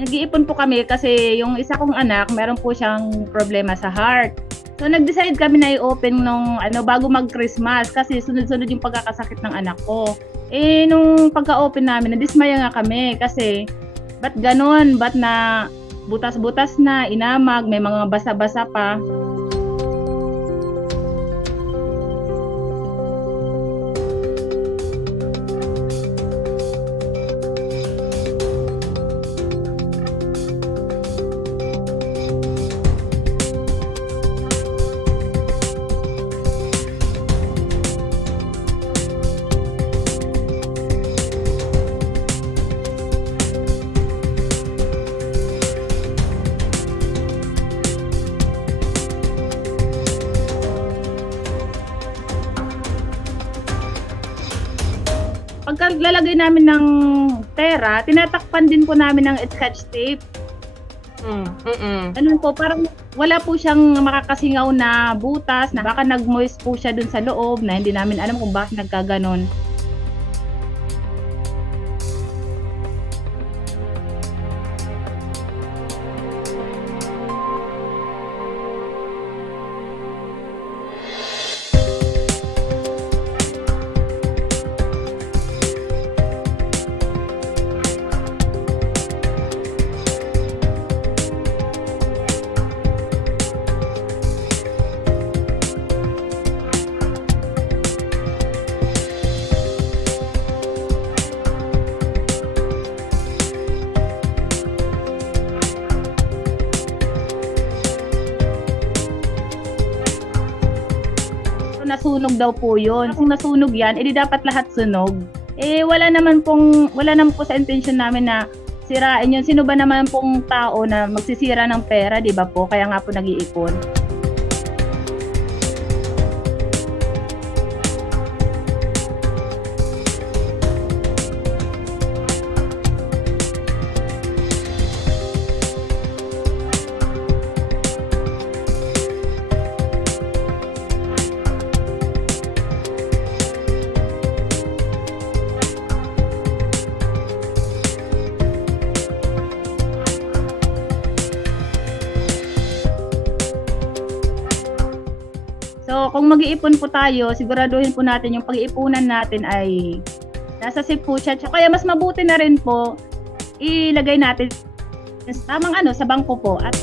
Nag-iipon po kami kasi yung isa kong anak, meron po siyang problema sa heart. So nag-decide kami na i-open nung bago mag-Christmas kasi sunod-sunod yung pagkakasakit ng anak ko. Nung pagka-open namin, nadismaya nga kami kasi ba't ganon? Ba't na butas-butas na, inamag, may mga basa-basa pa. Pagka lalagay namin ng pera, tinatakpan din po namin ng scotch tape. Ganun po, parang wala po siyang makakasingaw na butas, na baka nag-moist po siya dun sa loob na hindi namin alam kung bakit nagkaganon. Nasunog daw po yun. Kung nasunog yan, edi dapat lahat sunog. Wala naman po sa intention namin na sirain yun. Sino ba naman pong tao na magsisira ng pera, di ba po? Kaya nga po nag-iipon. So, kung mag-iipon po tayo, siguraduhin po natin yung pag-iipunan natin ay nasa safe po siya. Kaya mas mabuti na rin po ilagay natin sa tamang sa bangko po. At